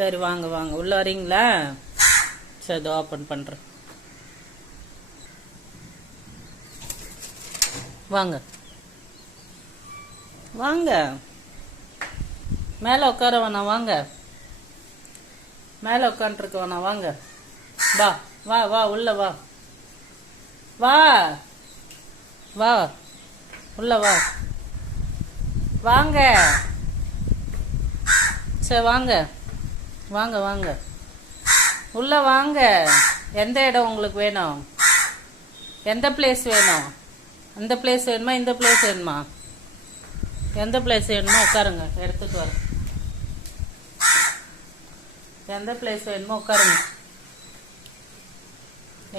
சரி வாங்க வாங்க உள்ள வரீங்களா? சரி ஓப்பன் பண்றேன். வாங்க வாங்க, மேல உட்கார வேணாம், வாங்க மேல உட்காந்துருக்க வேணாம், வாங்க வா வா வா உள்ள வா வா வா உள்ள வா வாங்க. சரி வாங்க வாங்க வாங்க உள்ள வாங்க. எந்த இடம் உங்களுக்கு வேணும்? எந்த பிளேஸ் வேணும்? அந்த பிளேஸ் வேணுமா இந்த பிளேஸ் வேணுமா? எந்த பிளேஸ் வேணுமோ உட்காருங்க, எடுத்துட்டு வர. எந்த பிளேஸ் வேணுமோ உட்காருங்க.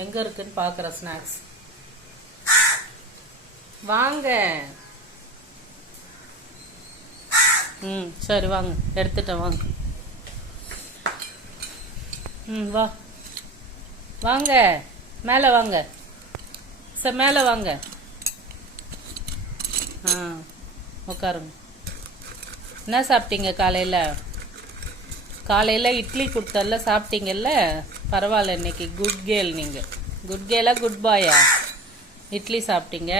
எங்க இருக்குன்னு பாக்குற ஸ்நாக்ஸ். வாங்க. சரி வாங்க, எடுத்துட்டேன் வாங்க. வா வாங்க, மேலே வாங்க சார், மேலே வாங்க. உட்காருங்க. என்ன சாப்பிட்டீங்க காலையில்? காலையில் இட்லி கொடுத்தல சாப்பிட்டீங்கல்ல, பரவாயில்ல. இன்னைக்கு குட் கேர்ள். நீங்கள் குட் கேர்ளா குட் பாயா? இட்லி சாப்பிட்டீங்க.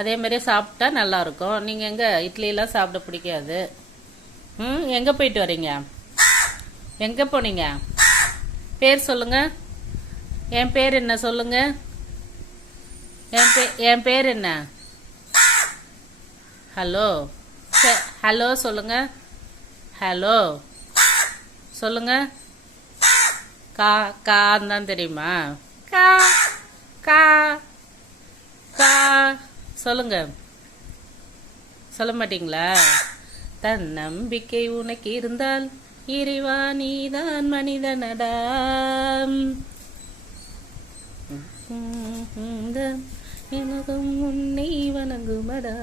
அதே மாதிரி சாப்பிட்டா நல்லாயிருக்கும். நீங்கள் எங்கே இட்லியெல்லாம் சாப்பிட பிடிக்காது. எங்கே போயிட்டு வரீங்க? எங்கே போனீங்க? பேர் சொல்லுங்க. என் பேர் என்ன சொல்லுங்க? என் பேர் என்ன? ஹலோ ஹலோ சொல்லுங்க. ஹலோ சொல்லுங்க. கா கான்னு தான் தெரியுமா? கா கா கா சொல்லுங்க. சொல்ல மாட்டீங்களா? தன்னம்பிக்கை உனக்கு இருந்தால் இறைவா நீதான் மனிதனடா. எனக்கும் உன்னை வணங்குமடா.